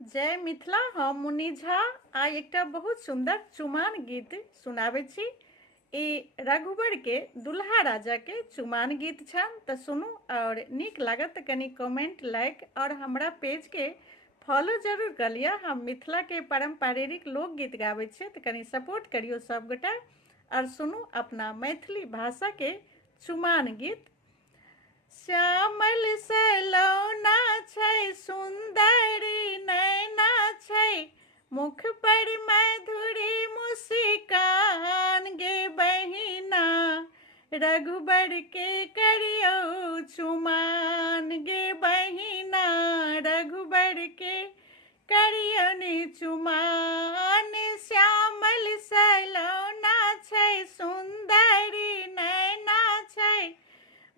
जय मिथिला। हम मुनि झा आई एकटा बहुत सुंदर चुमान गीत सुनाबै छी। ई रघुबर के दुल्हा राजा के चुमान गीत छन तऽ सुनू और नीक लागत तऽ कनी कमेंट लाइक और हमरा पेज के फॉलो जरूर कर लिअ। हम मिथिला के पारंपरिक लोकगीत गाबै छियै तऽ कनी सपोर्ट करियो सब गोटा और सुनू अपना मैथिली भाषा के चुमान गीत। श्यामल सलोना छै सुंदरी नैना छै, मुख पर मधुरी मुस्कान गे बहिना, रघुबर के करियौ चुमान गे बहिना, रघुबर के करियौन चुमान। श्यामल सलोना छै सुंदरी नैना छै,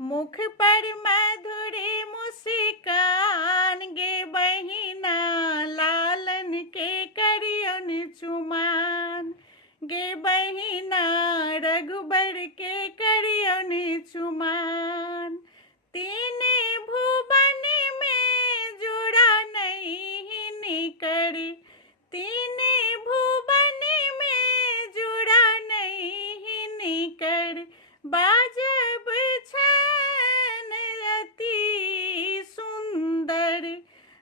मुख पर मधुरी मुस्कान गे बहिना, लालन के करियौन चुमान गे बहिना, रघुबर के करियौन चुमान। तीन भुवन में जोड़ा नहीं निकर, तीन भुवन में जोड़ा नहीं निकर, बाजब छन अति सुंदर,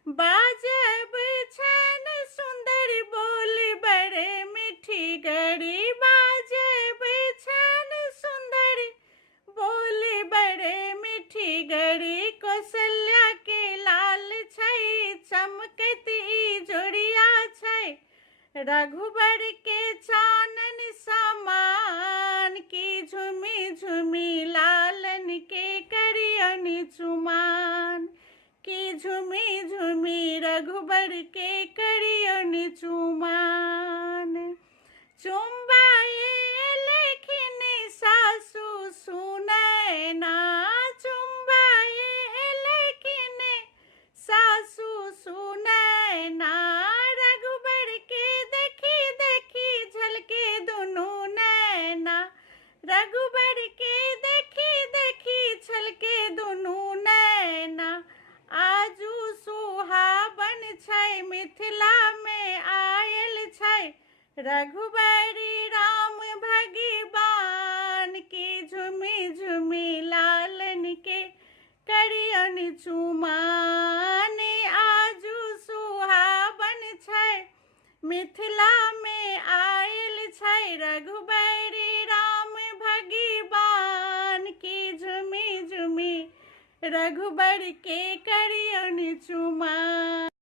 बाजब छन सुंदर, बोल बड़े मीठी गरी, बाजब छन सुंदर, बोल बड़े मीठी गरी। कौशल्या के लाल छै चमकत ई जोड़िया छै, रघुबर के चानन समान, की झुमी झुमी लालन के करियौन चुमान, की झुमी झुमी रघुबर के करियौन चुमान। चुम्बाए लेखिन सासु सुनैना, चुम्बाए लेखिन सासु सुनैना, रघुबर के देखी देखी झलके दुनू नैना, रघुबर के देखी देखी छलके दुनू नैना। आजू सुहावन छै मिथिला में आयल छै, रघुबरी राम भगवान, की झुमी झुमी लालन के करियौन चुमान। आजू सुहावन छै मिथिला में आयल छै, रघुबरी राम भगवान, की झुमी झुमी रघुबर के करियौन चुमान।